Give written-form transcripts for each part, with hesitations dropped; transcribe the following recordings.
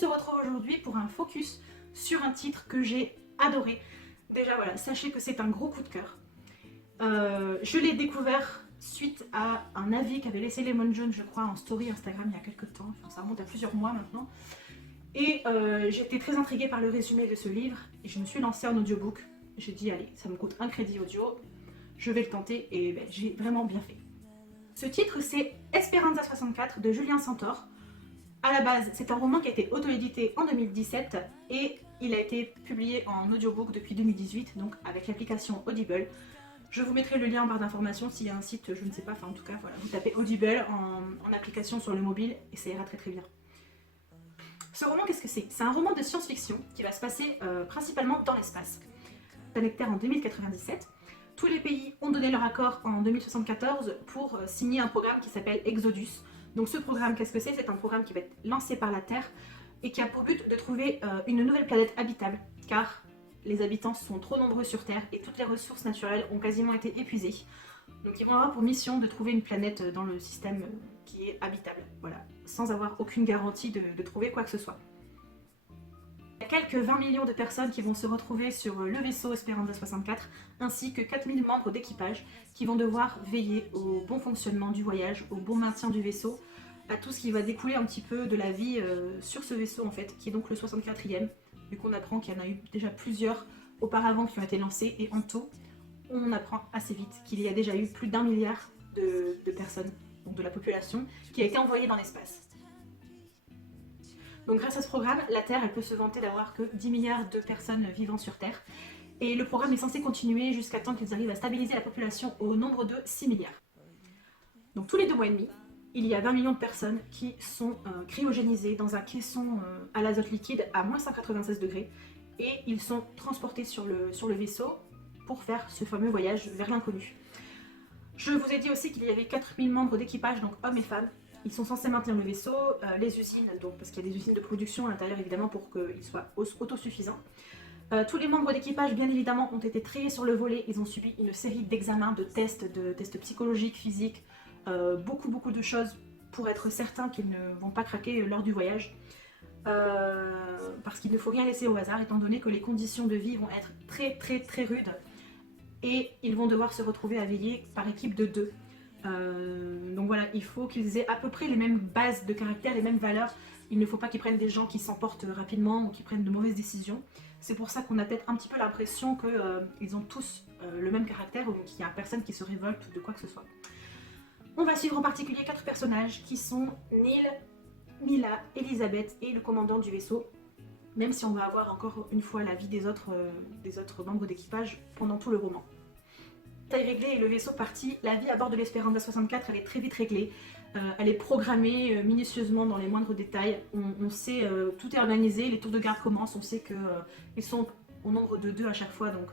se retrouve aujourd'hui pour un focus sur un titre que j'ai adoré. Déjà voilà, sachez que c'est un gros coup de cœur. Je l'ai découvert suite à un avis qu'avait laissé Lemon Jones, je crois, en story Instagram il y a quelques temps, enfin, ça remonte à plusieurs mois maintenant. Et j'ai été très intriguée par le résumé de ce livre et je me suis lancée en audiobook. J'ai dit allez, ça me coûte un crédit audio, je vais le tenter et ben, j'ai vraiment bien fait. Ce titre c'est Esperanza 64 de Julien Santore. À la base, c'est un roman qui a été auto-édité en 2017 et il a été publié en audiobook depuis 2018, donc avec l'application Audible. Je vous mettrai le lien en barre d'informations s'il y a un site, je ne sais pas, enfin en tout cas, voilà, vous tapez Audible en application sur le mobile et ça ira très très bien. Ce roman, qu'est-ce que c'est? C'est un roman de science-fiction qui va se passer principalement dans l'espace. Planète Terre en 2097. Tous les pays ont donné leur accord en 2074 pour signer un programme qui s'appelle Exodus. Donc ce programme, qu'est-ce que c'est? C'est un programme qui va être lancé par la Terre et qui a pour but de trouver une nouvelle planète habitable, car les habitants sont trop nombreux sur Terre et toutes les ressources naturelles ont quasiment été épuisées. Donc ils vont avoir pour mission de trouver une planète dans le système qui est habitable, voilà, sans avoir aucune garantie de trouver quoi que ce soit. Il y a quelques 20 millions de personnes qui vont se retrouver sur le vaisseau Esperanza 64, ainsi que 4000 membres d'équipage qui vont devoir veiller au bon fonctionnement du voyage, au bon maintien du vaisseau, à tout ce qui va découler un petit peu de la vie sur ce vaisseau en fait, qui est donc le 64e, vu qu'on apprend qu'il y en a eu déjà plusieurs auparavant qui ont été lancés, et en tout, on apprend assez vite qu'il y a déjà eu plus d'1 milliard de personnes, donc de la population, qui a été envoyée dans l'espace. Donc grâce à ce programme, la Terre elle peut se vanter d'avoir que 10 milliards de personnes vivant sur Terre. Et le programme est censé continuer jusqu'à temps qu'ils arrivent à stabiliser la population au nombre de 6 milliards. Donc tous les 2 mois et demi, il y a 20 millions de personnes qui sont cryogénisées dans un caisson à l'azote liquide à moins 196 degrés. Et ils sont transportés sur le vaisseau pour faire ce fameux voyage vers l'inconnu. Je vous ai dit aussi qu'il y avait 4000 membres d'équipage, donc hommes et femmes. Ils sont censés maintenir le vaisseau, les usines, donc, parce qu'il y a des usines de production à l'intérieur évidemment pour qu'ils soient autosuffisants. Tous les membres d'équipage bien évidemment ont été triés sur le volet, ils ont subi une série d'examens, de tests psychologiques, physiques, beaucoup de choses pour être certains qu'ils ne vont pas craquer lors du voyage. Parce qu'il ne faut rien laisser au hasard étant donné que les conditions de vie vont être très rudes et ils vont devoir se retrouver à veiller par équipe de 2. Donc voilà, il faut qu'ils aient à peu près les mêmes bases de caractère, les mêmes valeurs. Il ne faut pas qu'ils prennent des gens qui s'emportent rapidement ou qui prennent de mauvaises décisions. C'est pour ça qu'on a peut-être un petit peu l'impression qu'ils ont tous le même caractère ou qu'il n'y a personne qui se révolte de quoi que ce soit. On va suivre en particulier 4 personnages qui sont Neil, Mila, Elisabeth et le commandant du vaisseau, même si on va avoir encore une fois la vie des autres membres d'équipage pendant tout le roman. Taille réglée et le vaisseau parti, la vie à bord de l'Esperanza 64 elle est très vite réglée, elle est programmée minutieusement dans les moindres détails, on sait, tout est organisé, les tours de garde commencent, on sait qu'ils sont au nombre de 2 à chaque fois, donc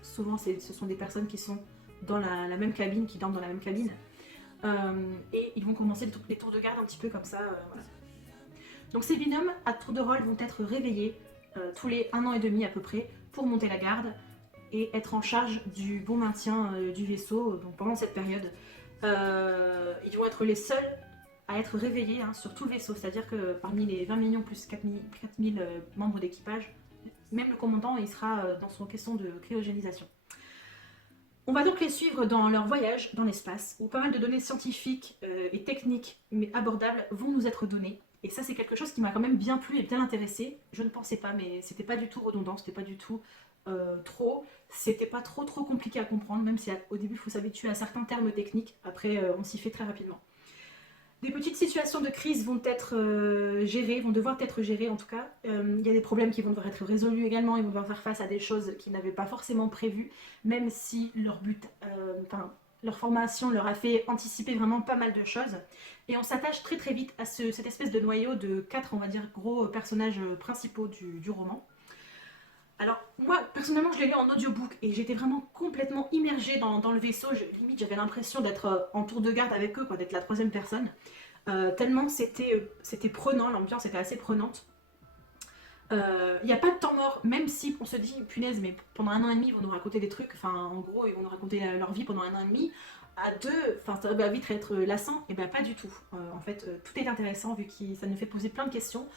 souvent ce sont des personnes qui sont dans la même cabine, qui dorment dans la même cabine, et ils vont commencer les tours de garde un petit peu comme ça, voilà. Donc ces binômes à tour de rôle vont être réveillés tous les 1 an et demi à peu près pour monter la garde et être en charge du bon maintien du vaisseau donc pendant cette période. Ils vont être les seuls à être réveillés sur tout le vaisseau, c'est-à-dire que parmi les 20 millions plus 4000 membres d'équipage, même le commandant il sera dans son caisson de cryogénisation. On va donc les suivre dans leur voyage dans l'espace, où pas mal de données scientifiques et techniques, mais abordables, vont nous être données. Et ça, c'est quelque chose qui m'a quand même bien plu et bien intéressé. Je ne pensais pas, mais c'était pas du tout redondant, c'était pas du tout c'était pas trop compliqué à comprendre, même si au début, il faut s'habituer à certains termes techniques. Après, on s'y fait très rapidement. Des petites situations de crise vont être gérées, vont devoir être gérées en tout cas. Il y a des problèmes qui vont devoir être résolus également, ils vont devoir faire face à des choses qu'ils n'avaient pas forcément prévues, même si leur leur formation leur a fait anticiper vraiment pas mal de choses. Et on s'attache très vite à cette espèce de noyau de 4, on va dire, gros personnages principaux du roman. Alors moi personnellement je l'ai lu en audiobook et j'étais vraiment complètement immergée dans le vaisseau, limite j'avais l'impression d'être en tour de garde avec eux, d'être la 3e personne, tellement c'était prenant, l'ambiance était assez prenante. Il n'y a pas de temps mort, même si on se dit punaise mais pendant 1 an et demi ils vont nous raconter des trucs, enfin en gros ils vont nous raconter leur vie pendant 1 an et demi, à 2, ça va vite être lassant, et bien pas du tout. En fait tout est intéressant vu que ça nous fait poser plein de questions.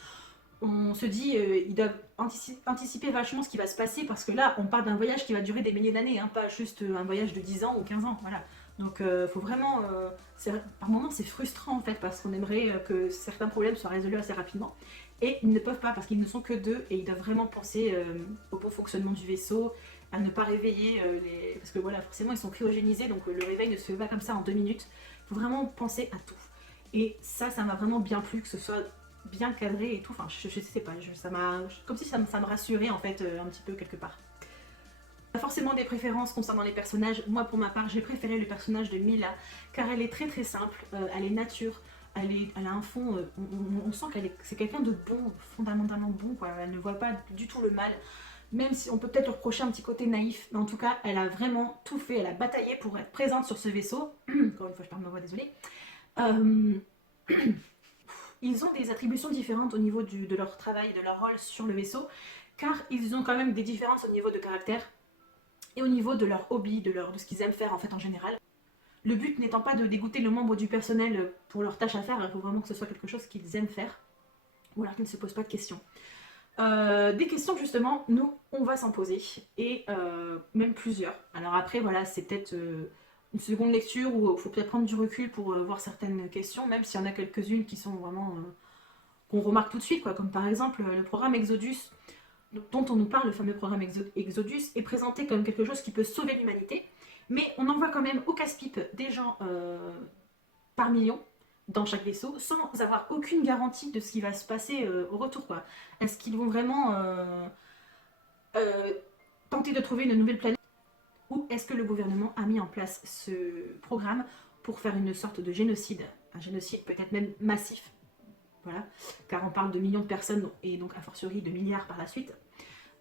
on se dit ils doivent anticiper vachement ce qui va se passer parce que là on part d'un voyage qui va durer des milliers d'années, hein, pas juste un voyage de 10 ans ou 15 ans, voilà. Donc faut vraiment, par moments c'est frustrant en fait parce qu'on aimerait que certains problèmes soient résolus assez rapidement et ils ne peuvent pas parce qu'ils ne sont que deux et ils doivent vraiment penser au bon fonctionnement du vaisseau, à ne pas réveiller parce que voilà forcément ils sont cryogénisés donc le réveil ne se fait pas comme ça en 2 minutes, il faut vraiment penser à tout. Et ça m'a vraiment bien plu que ce soit bien cadré et tout, enfin je sais pas, ça m'a comme si ça me rassurait en fait un petit peu quelque part. Pas forcément des préférences concernant les personnages, moi pour ma part j'ai préféré le personnage de Mila car elle est très très simple, elle est nature, elle a un fond, on sent c'est quelqu'un de bon, fondamentalement bon quoi, elle ne voit pas du tout le mal, même si on peut peut-être lui reprocher un petit côté naïf, mais en tout cas elle a vraiment tout fait, elle a bataillé pour être présente sur ce vaisseau, encore une fois je perds ma voix, désolée. Euh, Ils ont des attributions différentes au niveau de leur travail et de leur rôle sur le vaisseau, car ils ont quand même des différences au niveau de caractère et au niveau de leur hobby, de ce qu'ils aiment faire en fait en général. Le but n'étant pas de dégoûter le membre du personnel pour leur tâche à faire, il faut vraiment que ce soit quelque chose qu'ils aiment faire, ou alors qu'ils ne se posent pas de questions. Des questions justement, nous, on va s'en poser, et même plusieurs. Alors après, voilà, c'est peut-être une seconde lecture où il faut peut-être prendre du recul pour voir certaines questions, même s'il y en a quelques-unes qui sont vraiment qu'on remarque tout de suite, quoi, comme par exemple le programme Exodus, dont on nous parle, le fameux programme Exodus, est présenté comme quelque chose qui peut sauver l'humanité, mais on envoie quand même au casse-pipe des gens par millions dans chaque vaisseau, sans avoir aucune garantie de ce qui va se passer au retour, quoi. Est-ce qu'ils vont vraiment euh, tenter de trouver une nouvelle planète, ou est-ce que le gouvernement a mis en place ce programme pour faire une sorte de génocide, un génocide peut-être même massif, voilà, car on parle de millions de personnes et donc a fortiori de milliards par la suite.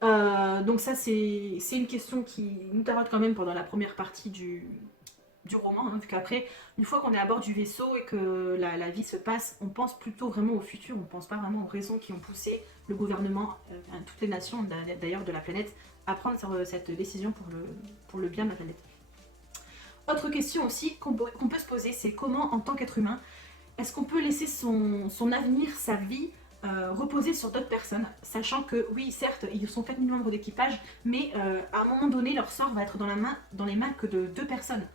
Donc ça c'est une question qui nous taraude quand même pendant la première partie du roman, hein, vu qu'après, une fois qu'on est à bord du vaisseau et que la vie se passe, on pense plutôt vraiment au futur, on pense pas vraiment aux raisons qui ont poussé le gouvernement, toutes les nations d'ailleurs de la planète, à prendre cette décision pour le bien de la planète. Autre question aussi qu'on peut se poser, c'est comment en tant qu'être humain, est-ce qu'on peut laisser son avenir, sa vie, reposer sur d'autres personnes, sachant que oui, certes, ils sont 4000 membres d'équipage, mais à un moment donné, leur sort va être dans les mains que de 2 personnes.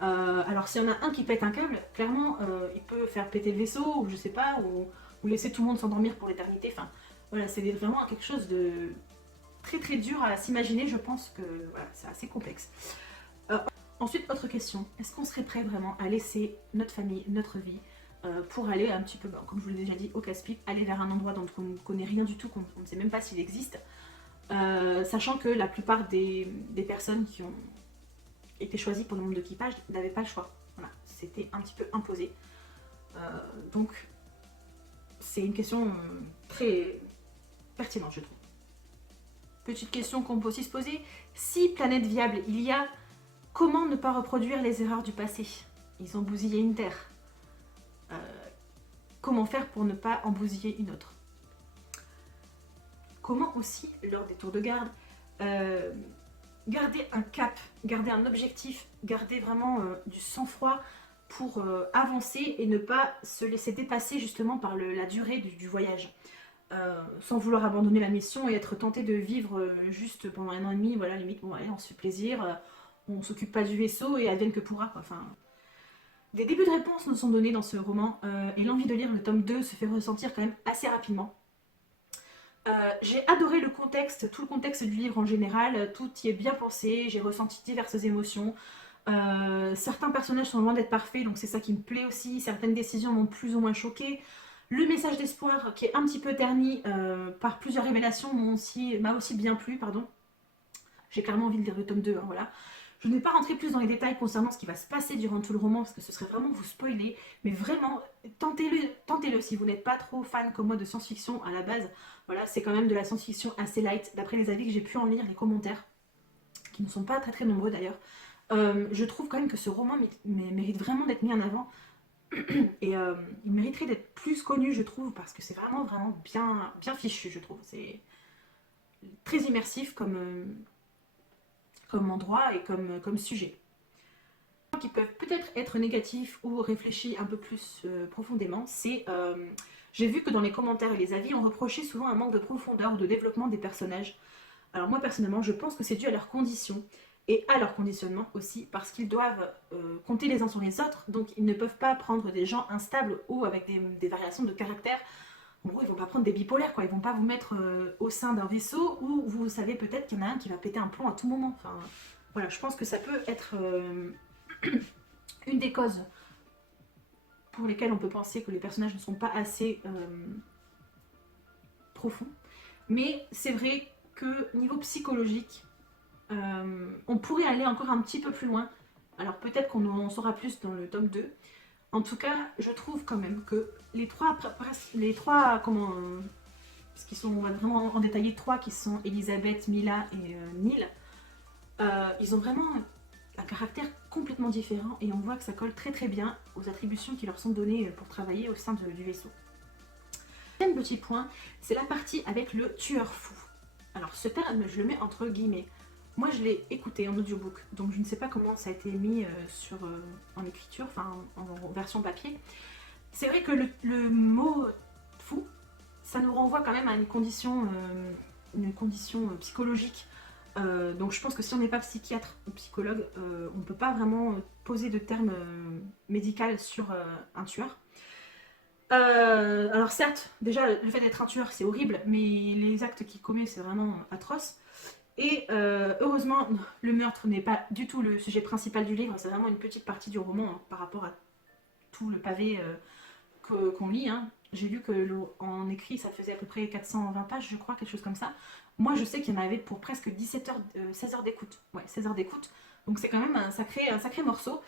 Alors s'il y en a un qui pète un câble, clairement, il peut faire péter le vaisseau, ou je sais pas, ou laisser tout le monde s'endormir pour l'éternité. Enfin, voilà, c'est vraiment quelque chose de très très dur à s'imaginer. Je pense que voilà, c'est assez complexe. Ensuite, autre question, est-ce qu'on serait prêt vraiment à laisser notre famille, notre vie, pour aller un petit peu, comme je vous l'ai déjà dit, au casse-pipe, aller vers un endroit dont on ne connaît rien du tout, qu'on ne sait même pas s'il existe, sachant que la plupart des personnes qui ont été choisies pour le nombre d'équipage n'avaient pas le choix. Voilà, c'était un petit peu imposé. Donc, c'est une question très pertinente, je trouve. Petite question qu'on peut aussi se poser, si planète viable il y a, comment ne pas reproduire les erreurs du passé? Ils ont bousillé une terre. Comment faire pour ne pas en bousiller une autre? Comment aussi, lors des tours de garde, garder un cap, garder un objectif, garder vraiment du sang-froid pour avancer et ne pas se laisser dépasser justement par la durée du voyage. Sans vouloir abandonner la mission et être tenté de vivre juste pendant 1 an et demi, voilà, limite, bon, allez, on se fait plaisir, on s'occupe pas du vaisseau et advienne que pourra, quoi. Enfin, des débuts de réponse nous sont donnés dans ce roman et l'envie de lire le tome 2 se fait ressentir quand même assez rapidement. J'ai adoré le contexte, tout le contexte du livre en général, tout y est bien pensé, j'ai ressenti diverses émotions. Certains personnages sont loin d'être parfaits, donc c'est ça qui me plaît aussi, certaines décisions m'ont plus ou moins choquée. Le message d'espoir, qui est un petit peu terni par plusieurs révélations, m'a aussi bien plu, pardon. J'ai clairement envie de lire le tome 2, hein, voilà. Je ne vais pas rentrer plus dans les détails concernant ce qui va se passer durant tout le roman, parce que ce serait vraiment vous spoiler, mais vraiment, tentez-le si vous n'êtes pas trop fan comme moi de science-fiction à la base. Voilà, c'est quand même de la science-fiction assez light, d'après les avis que j'ai pu en lire, les commentaires, qui ne sont pas très très nombreux d'ailleurs. Je trouve quand même que ce roman mérite vraiment d'être mis en avant, et il mériterait d'être plus connu, je trouve, parce que c'est vraiment vraiment bien fichu, je trouve. C'est très immersif comme endroit et comme sujet. Qui peuvent peut-être être négatifs ou réfléchis un peu plus profondément, c'est J'ai vu que dans les commentaires et les avis, on reprochait souvent un manque de profondeur ou de développement des personnages. Alors moi personnellement, je pense que c'est dû à leurs conditions et à leur conditionnement aussi, parce qu'ils doivent compter les uns sur les autres, donc ils ne peuvent pas prendre des gens instables ou avec des variations de caractère. En gros, ils vont pas prendre des bipolaires, quoi. Ils vont pas vous mettre au sein d'un vaisseau où vous savez peut-être qu'il y en a un qui va péter un plomb à tout moment. Enfin, voilà, je pense que ça peut être une des causes pour lesquelles on peut penser que les personnages ne sont pas assez profonds. Mais c'est vrai que niveau psychologique, on pourrait aller encore un petit peu plus loin. Alors peut-être qu'on en saura plus dans le tome 2. En tout cas, je trouve quand même que les trois parce qu'ils sont, on va vraiment en détailler trois qui sont Elisabeth, Mila et Neil, ils ont vraiment un caractère complètement différent et on voit que ça colle très très bien aux attributions qui leur sont données pour travailler au sein du vaisseau. Deuxième petit point, c'est la partie avec le tueur fou. Alors ce terme, je le mets entre guillemets. Moi je l'ai écouté en audiobook, donc je ne sais pas comment ça a été mis en écriture, enfin en version papier. C'est vrai que le mot fou, ça nous renvoie quand même à une condition psychologique. Donc je pense que si on n'est pas psychiatre ou psychologue, on ne peut pas vraiment poser de termes médicaux sur un tueur. Alors certes, déjà le fait d'être un tueur c'est horrible, mais les actes qu'il commet c'est vraiment atroce. Et heureusement, le meurtre n'est pas du tout le sujet principal du livre, c'est vraiment une petite partie du roman hein, par rapport à tout le pavé qu'on lit. Hein. J'ai vu que en écrit ça faisait à peu près 420 pages, je crois, quelque chose comme ça. Moi je sais qu'il y en avait pour presque 17 heures, 16 heures d'écoute. Ouais, 16 heures d'écoute. Donc c'est quand même un sacré morceau.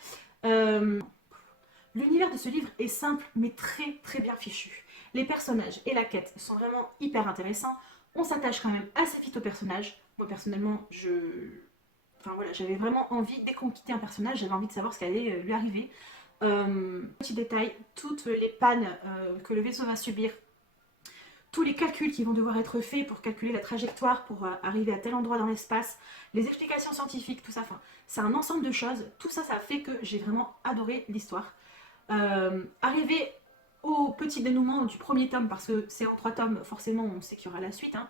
L'univers de ce livre est simple mais très très bien fichu. Les personnages et la quête sont vraiment hyper intéressants. On s'attache quand même assez vite aux personnages. Moi personnellement, enfin, voilà, j'avais vraiment envie, dès qu'on quittait un personnage, j'avais envie de savoir ce qui allait lui arriver. Petit détail, toutes les pannes que le vaisseau va subir, tous les calculs qui vont devoir être faits pour calculer la trajectoire pour arriver à tel endroit dans l'espace, les explications scientifiques, tout ça, enfin, c'est un ensemble de choses. Tout ça, ça fait que j'ai vraiment adoré l'histoire. Arrivé au petit dénouement du premier tome, parce que c'est en 3 tomes, forcément on sait qu'il y aura la suite, hein.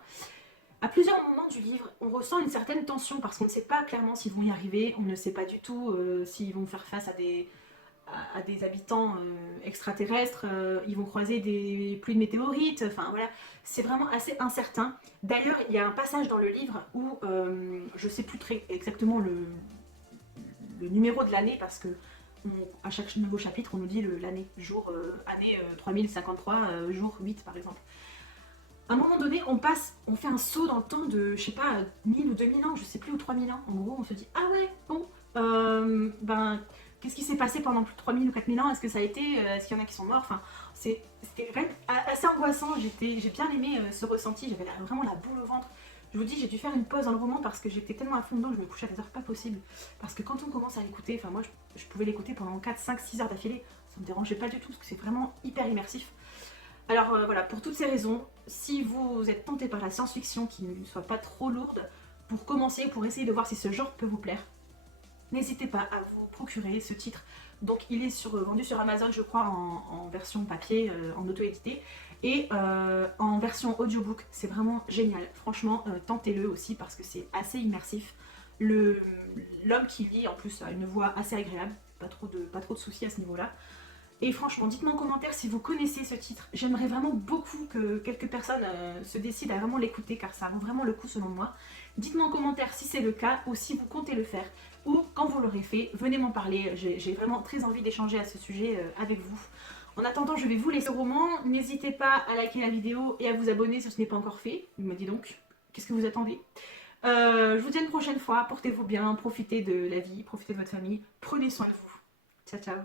À plusieurs moments du livre, on ressent une certaine tension parce qu'on ne sait pas clairement s'ils vont y arriver, on ne sait pas du tout s'ils vont faire face à des habitants extraterrestres, ils vont croiser des pluies de météorites, enfin voilà, c'est vraiment assez incertain. D'ailleurs, il y a un passage dans le livre où, je ne sais plus très exactement le numéro de l'année parce que à chaque nouveau chapitre, on nous dit l'année, année 3053, jour 8 par exemple. À un moment donné, on fait un saut dans le temps de, je sais pas, 1000 ou 2000 ans, je sais plus, ou 3000 ans. En gros, on se dit, ah ouais, bon, qu'est-ce qui s'est passé pendant plus de 3000 ou 4000 ans? Est-ce que ça a été, est-ce qu'il y en a qui sont morts? Enfin, c'était quand même assez angoissant, j'ai bien aimé ce ressenti, j'avais vraiment la boule au ventre. Je vous dis, j'ai dû faire une pause dans le roman parce que j'étais tellement à fond dedans que je me couchais à des heures pas possibles. Parce que quand on commence à l'écouter, enfin moi je pouvais l'écouter pendant 4, 5, 6 heures d'affilée, ça me dérangeait pas du tout parce que c'est vraiment hyper immersif. Alors voilà, pour toutes ces raisons, si vous êtes tenté par la science-fiction qui ne soit pas trop lourde, pour commencer, pour essayer de voir si ce genre peut vous plaire, n'hésitez pas à vous procurer ce titre. Donc il est vendu sur Amazon, je crois, en version papier, en auto-édité, et en version audiobook. C'est vraiment génial. Franchement, tentez-le aussi parce que c'est assez immersif. L'homme qui lit, en plus, a une voix assez agréable. Pas trop de soucis à ce niveau-là. Et franchement, dites-moi en commentaire si vous connaissez ce titre. J'aimerais vraiment beaucoup que quelques personnes se décident à vraiment l'écouter car ça vaut vraiment le coup selon moi. Dites-moi en commentaire si c'est le cas ou si vous comptez le faire. Ou quand vous l'aurez fait, venez m'en parler. J'ai vraiment très envie d'échanger à ce sujet avec vous. En attendant, je vais vous laisser le roman. N'hésitez pas à liker la vidéo et à vous abonner si ce n'est pas encore fait. Me dis donc, qu'est-ce que vous attendez? Je vous dis à une prochaine fois. Portez-vous bien, profitez de la vie, profitez de votre famille. Prenez soin de vous. Ciao, ciao.